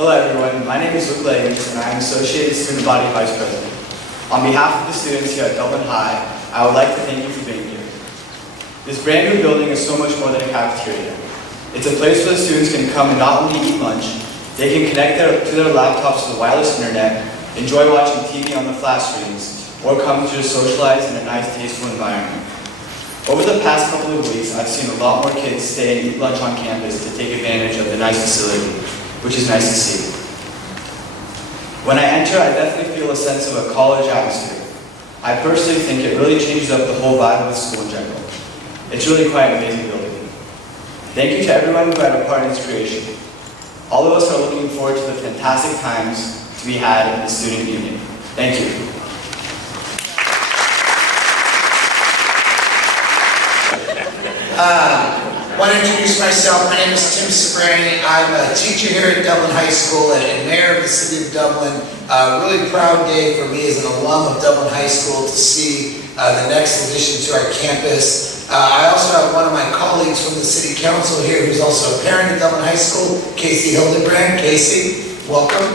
Hello everyone, my name is Legins and I am Associated Student Body Vice President. On behalf of the students here at Dublin High, I would like to thank you for being here. This brand new building is so much more than a cafeteria. It's a place where the students can come and not only eat lunch, they can connect to their laptops to the wireless internet, enjoy watching TV on the flat screens, or come to just socialize in a nice, tasteful environment. Over the past couple of weeks, I've seen a lot more kids stay and eat lunch on campus to take advantage of the nice facility, which is nice to see. When I enter, I definitely feel a sense of a college atmosphere. I personally think it really changes up the whole vibe of the school in general. It's really quite an amazing building. Thank you to everyone who had a part in its creation. All of us are looking forward to the fantastic times to be had in the student union. Thank you. I want to introduce myself. My name is Sbranti. I'm a teacher here at Dublin High School and mayor of the city of Dublin. Really proud day for me as an alum of Dublin High School to see the next addition to our campus. I also have one of my colleagues from the city council here who's also a parent at Dublin High School, Casey Hildebrand. Casey, welcome.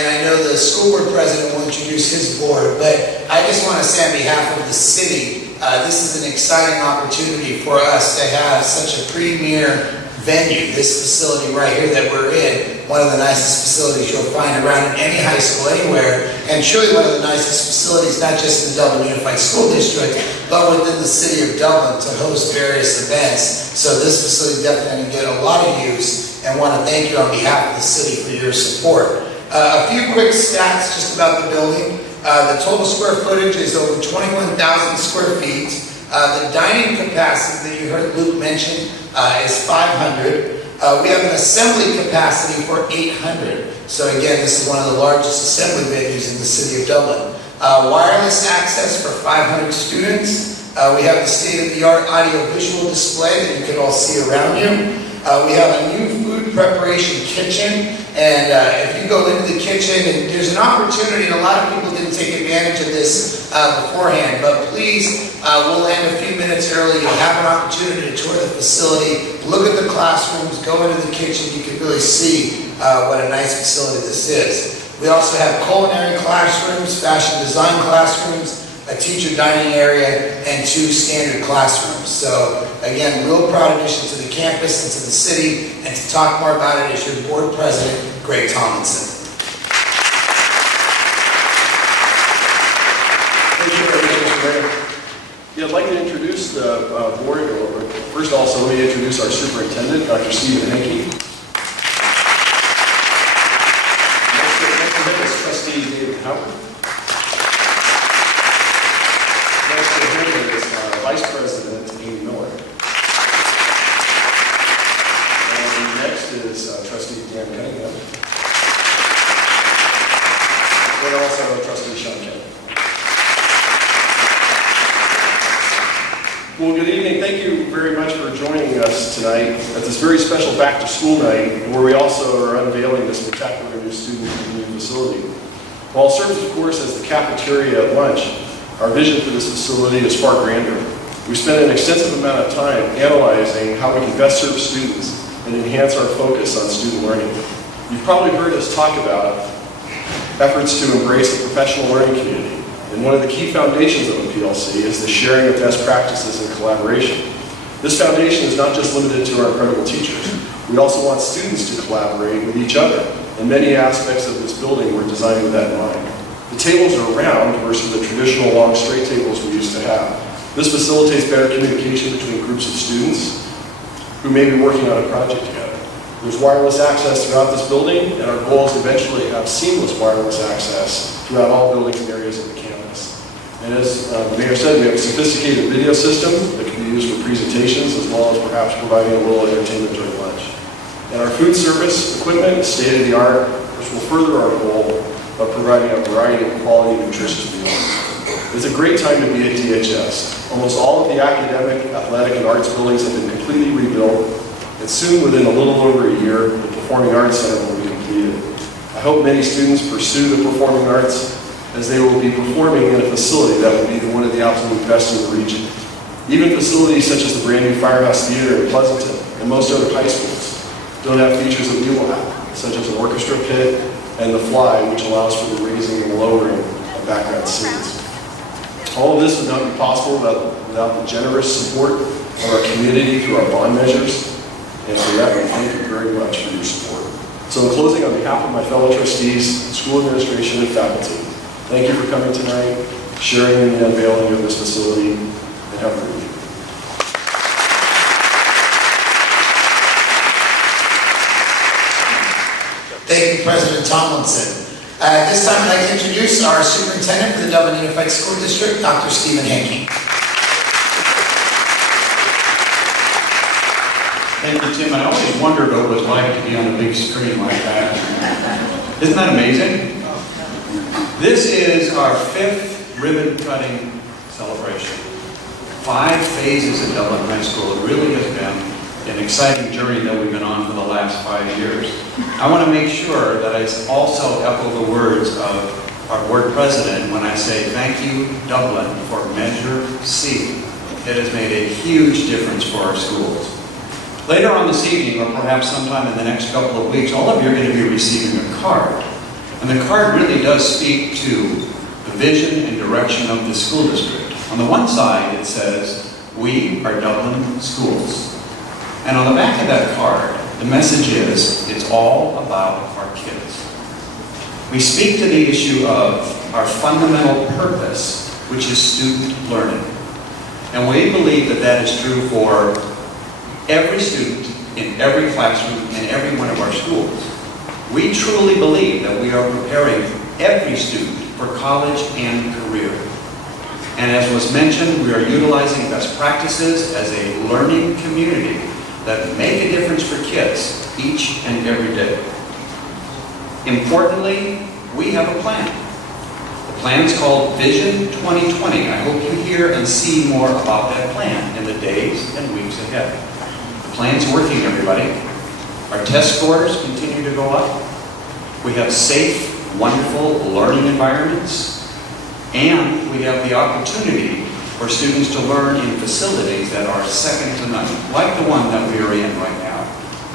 And I know the school board president will introduce his board, but I just want to say on behalf of the city, this is an exciting opportunity for us to have such a premier venue, this facility right here that we're in, one of the nicest facilities you'll find around in any high school anywhere, and surely one of the nicest facilities, not just in the Dublin Unified School District, but within the city of Dublin to host various events. So this facility definitely get a lot of use, and want to thank you on behalf of the city for your support. A few quick stats just about the building. The total square footage is over 21,000 square feet. The dining capacity that you heard Luke mention is 500. We have an assembly capacity for 800. So again, this is one of the largest assembly venues in the city of Dublin. Wireless access for 500 students. We have the state-of-the-art audio-visual display that you can all see around you. We have a new food preparation kitchen, and if you go into the kitchen, and there's an opportunity, and a lot of people didn't take advantage of this beforehand, but please, we'll end a few minutes early. You'll have an opportunity to tour the facility, look at the classrooms, go into the kitchen. You can really see what a nice facility this is. We also have culinary classrooms, fashion design classrooms, a teacher dining area, and 2 standard classrooms. So again, real proud addition to the campus and to the city, and to talk more about it is your board president, Greg Tomlinson. Thank you very much, Mr. Mayor. Yeah, I'd like to introduce the board. First also, let me introduce our superintendent, Dr. Hanke. Next to him is Trustee David Howard. Next to him is Vice President Amy Miller. And next is Trustee Dan Cunningham. And also Trustee Sean Kennedy. Well, good evening. Thank you very much for joining us tonight at this very special back to school night, where we also are unveiling this spectacular new student and new facility. While it serves, of course, as the cafeteria at lunch, our vision for this facility is far grander. We spent an extensive amount of time analyzing how we can best serve students and enhance our focus on student learning. You've probably heard us talk about efforts to embrace the professional learning community. And one of the key foundations of a PLC is the sharing of best practices and collaboration. This foundation is not just limited to our incredible teachers. We also want students to collaborate with each other, and many aspects of this building were designed with that in mind. The tables are round versus the traditional long straight tables we used to have. This facilitates better communication between groups of students who may be working on a project together. There's wireless access throughout this building, and our goal is to eventually have seamless wireless access throughout all buildings and areas of the campus. And as the mayor said, we have a sophisticated video system that can be used for presentations, as well as perhaps providing a little entertainment during lunch. And our food service equipment is state-of-the-art, which will further our goal of providing a variety of quality, nutritious meals. It's a great time to be at DHS. Almost all of the academic, athletic, and arts buildings have been completely rebuilt, and soon, within a little over a year, the Performing Arts Center will be completed. I hope many students pursue the performing arts, as they will be performing in a facility that will be one of the absolute best in the region. Even facilities such as the brand new Firehouse Theater in Pleasanton and most other high schools don't have features that we will have, such as an orchestra pit and the fly, which allows for the raising and lowering of background scenes. All of this would not be possible without the generous support of our community through our bond measures, and for that, we thank you very much for your support. So in closing, on behalf of my fellow trustees, school administration, and faculty, thank you for coming tonight, sharing in the unveiling of this facility, and have a great week. Thank you, President Tomlinson. At this time, I'd like to introduce our Superintendent for the Dublin Unified School District, Dr. Stephen Hanke. Thank you, Tim. I always wondered what it was like to be on a big screen like that. Isn't that amazing? This is our 5th ribbon-cutting celebration. 5 phases at Dublin High School. It really has been an exciting journey that we've been on for the last 5 years. I want to make sure that I also echo the words of our board president when I say thank you, Dublin, for Measure C. It has made a huge difference for our schools. Later on this evening, or perhaps sometime in the next couple of weeks, all of you are going to be receiving a card. And the card really does speak to the vision and direction of the school district. On the one side, it says, "We are Dublin Schools." And on the back of that card, the message is, it's all about our kids. We speak to the issue of our fundamental purpose, which is student learning. And we believe that that is true for every student in every classroom in every one of our schools. We truly believe that we are preparing every student for college and career. And as was mentioned, we are utilizing best practices as a learning community that make a difference for kids each and every day. Importantly, we have a plan. The plan is called Vision 2020. I hope you hear and see more about that plan in the days and weeks ahead. The plan's working, everybody. Our test scores continue to go up. We have safe, wonderful learning environments. And we have the opportunity for students to learn in facilities that are second to none, like the one that we are in right now.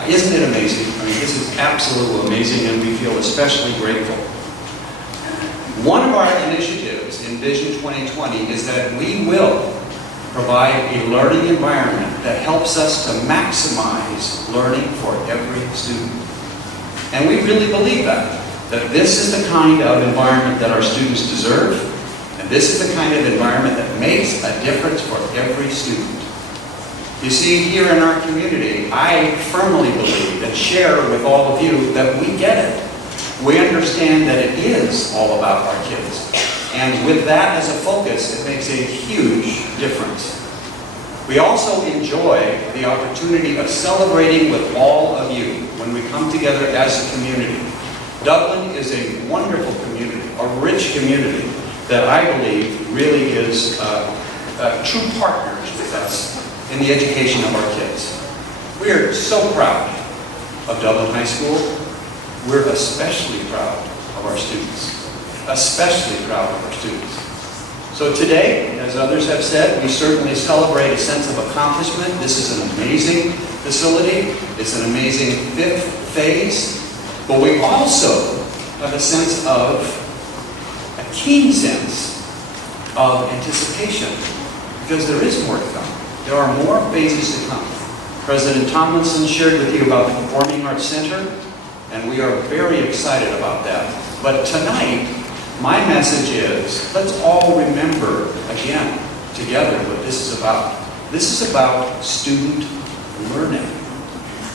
Isn't it amazing? I mean, this is absolutely amazing, and we feel especially grateful. One of our initiatives in Vision 2020 is that we will provide a learning environment that helps us to maximize learning for every student. And we really believe that this is the kind of environment that our students deserve, and this is the kind of environment that makes a difference for every student. You see, here in our community, I firmly believe and share with all of you that we get it. We understand that it is all about our kids. And with that as a focus, it makes a huge difference. We also enjoy the opportunity of celebrating with all of you when we come together as a community. Dublin is a wonderful community, a rich community that I believe really is true partners with us in the education of our kids. We are so proud of Dublin High School. We're especially proud of our students. Especially proud of our students. So today, as others have said, we certainly celebrate a sense of accomplishment. This is an amazing facility. It's an amazing 5th phase. But we also have a sense of, a keen sense of anticipation, because there is more to come. There are more phases to come. President Tomlinson shared with you about the Performing Arts Center, and we are very excited about that. But tonight, my message is, let's all remember again, together, what this is about. This is about student learning.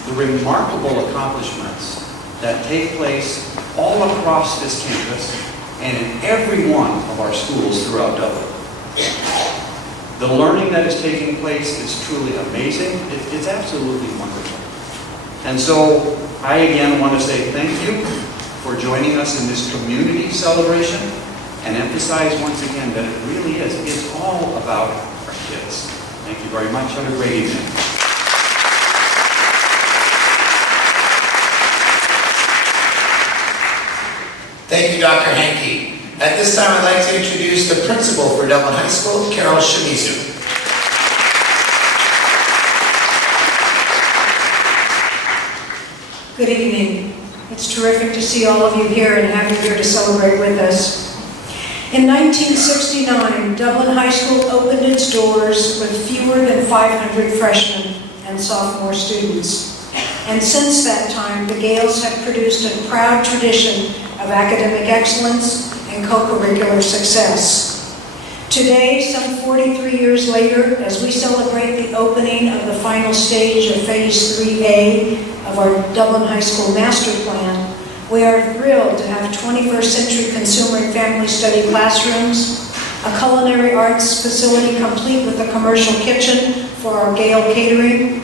The remarkable accomplishments that take place all across this campus and in every one of our schools throughout Dublin. The learning that is taking place is truly amazing. It's absolutely wonderful. And so I again want to say thank you for joining us in this community celebration and emphasize once again that it really is. It's all about our kids. Thank you very much. Have a great evening. Thank you, Dr. Hanke. At this time, I'd like to introduce the principal for Dublin High School, Shimizu. Good evening. It's terrific to see all of you here and have you here to celebrate with us. In 1969, Dublin High School opened its doors with fewer than 500 freshmen and sophomore students. And since that time, the Gales have produced a proud tradition of academic excellence and co-curricular success. Today, some 43 years later, as we celebrate the opening of the final stage of Phase 3A of our Dublin High School Master Plan, we are thrilled to have 21st century consumer and family study classrooms, a culinary arts facility complete with a commercial kitchen for our Gale catering,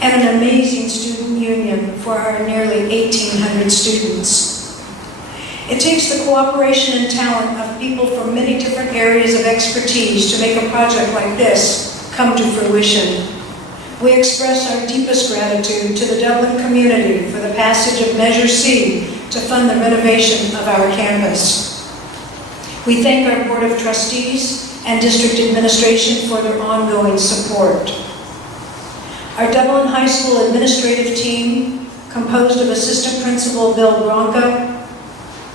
and an amazing student union for our nearly 1,800 students. It takes the cooperation and talent of people from many different areas of expertise to make a project like this come to fruition. We express our deepest gratitude to the Dublin community for the passage of Measure C to fund the renovation of our campus. We thank our Board of Trustees and District Administration for their ongoing support. Our Dublin High School administrative team, composed of Assistant Principal Bill Bronca,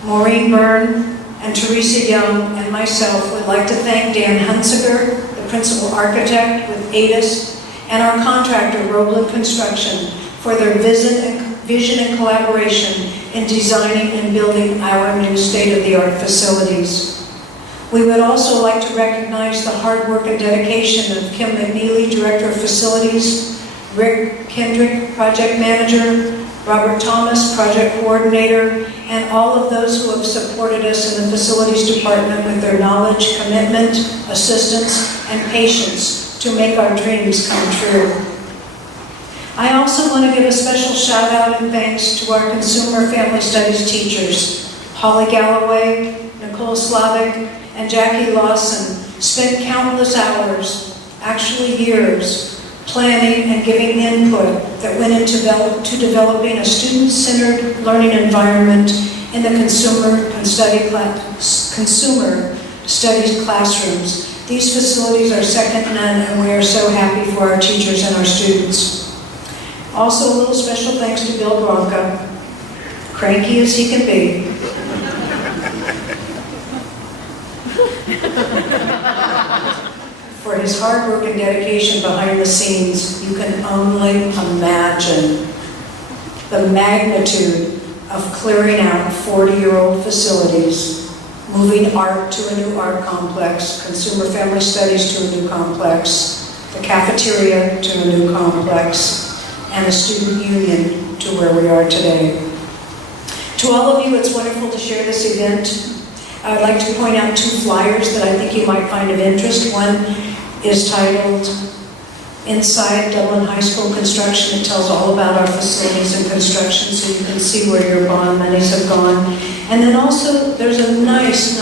Maureen Byrne, and Teresa Young, and myself would like to thank Dan Hunsiger, the Principal Architect with ADIS, and our contractor, Roebling Construction, for their vision and collaboration in designing and building our new state-of-the-art facilities. We would also like to recognize the hard work and dedication of Kim McNeely, Director of Facilities, Rick Kendrick, Project Manager, Robert Thomas, Project Coordinator, and all of those who have supported us in the Facilities Department with their knowledge, commitment, assistance, and patience to make our dreams come true. I also want to give a special shout out and thanks to our Consumer Family Studies teachers. Holly Galloway, Nicole Slavic, and Jackie Lawson spent countless hours, actually years, planning and giving input that went into developing a student-centered learning environment in the consumer studies classrooms. These facilities are second to none, and we are so happy for our teachers and our students. Also, a little special thanks to Bill Bronca, cranky as he can be. For his hard work and dedication behind the scenes. You can only imagine the magnitude of clearing out 40-year-old facilities, moving art to a new art complex, consumer family studies to a new complex, the cafeteria to a new complex, and a student union to where we are today. To all of you, it's wonderful to share this event. I would like to point out two flyers that I think you might find of interest. One is titled Inside Dublin High School Construction. It tells all about our facilities and construction, so you can see where your bond monies have gone. And then also, there's a nice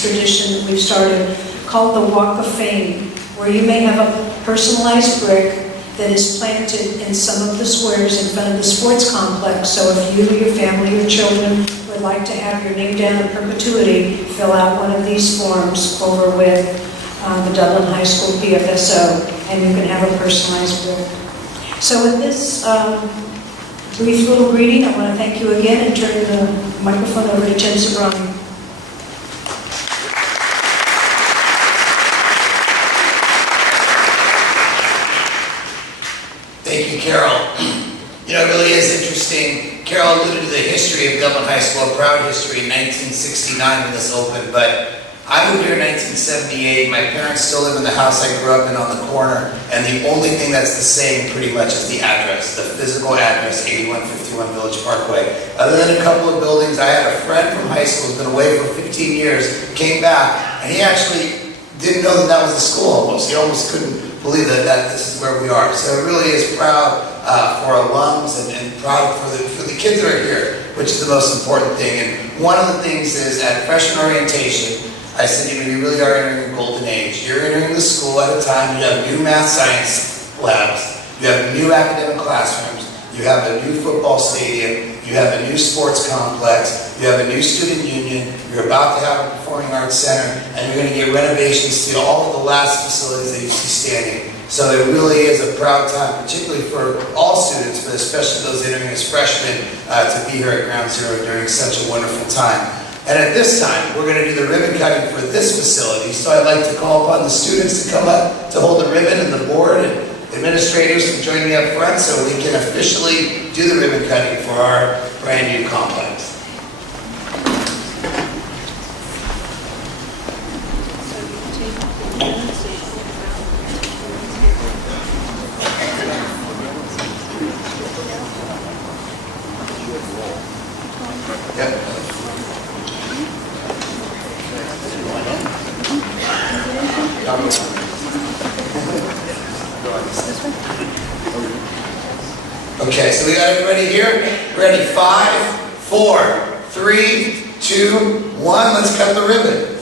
tradition that we've started called the Walk of Fame, where you may have a personalized brick that is planted in some of the squares in front of the sports complex. So if you, your family, your children would like to have your name down in perpetuity, fill out one of these forms over with the Dublin High School PFSO, and you can have a personalized book. So with this brief little greeting, I want to thank you again and turn the microphone over to Tim Sbranti. Thank you, Carol. You know, it really is interesting. Carol alluded to the history of Dublin High School, a proud history in 1969 when this opened, but I moved here in 1978. My parents still live in the house I grew up in on the corner, and the only thing that's the same pretty much is the address, the physical address, 8151 Village Parkway. Other than a couple of buildings, I had a friend from high school who's been away for 15 years, came back, and he actually didn't know that that was the school almost. He almost couldn't believe that this is where we are. So it really is proud for alums and proud for the kids that are here, which is the most important thing. And one of the things is at freshman orientation, I said, you know, you really are entering a golden age. You're entering the school at a time, you have new math science labs, you have new academic classrooms, you have a new football stadium, you have a new sports complex, you have a new student union, you're about to have a performing arts center, and you're going to get renovations to all of the last facilities that you see standing. So it really is a proud time, particularly for all students, but especially those entering as freshmen, to be here at Ground Zero during such a wonderful time. And at this time, we're going to do the ribbon cutting for this facility. So I'd like to call upon the students to come up to hold the ribbon, and the board and administrators to join me up front so we can officially do the ribbon cutting for our brand new complex. Yep. Okay, so we got everybody here? Ready? 5, 4, 3, 2, 1. Let's cut the ribbon.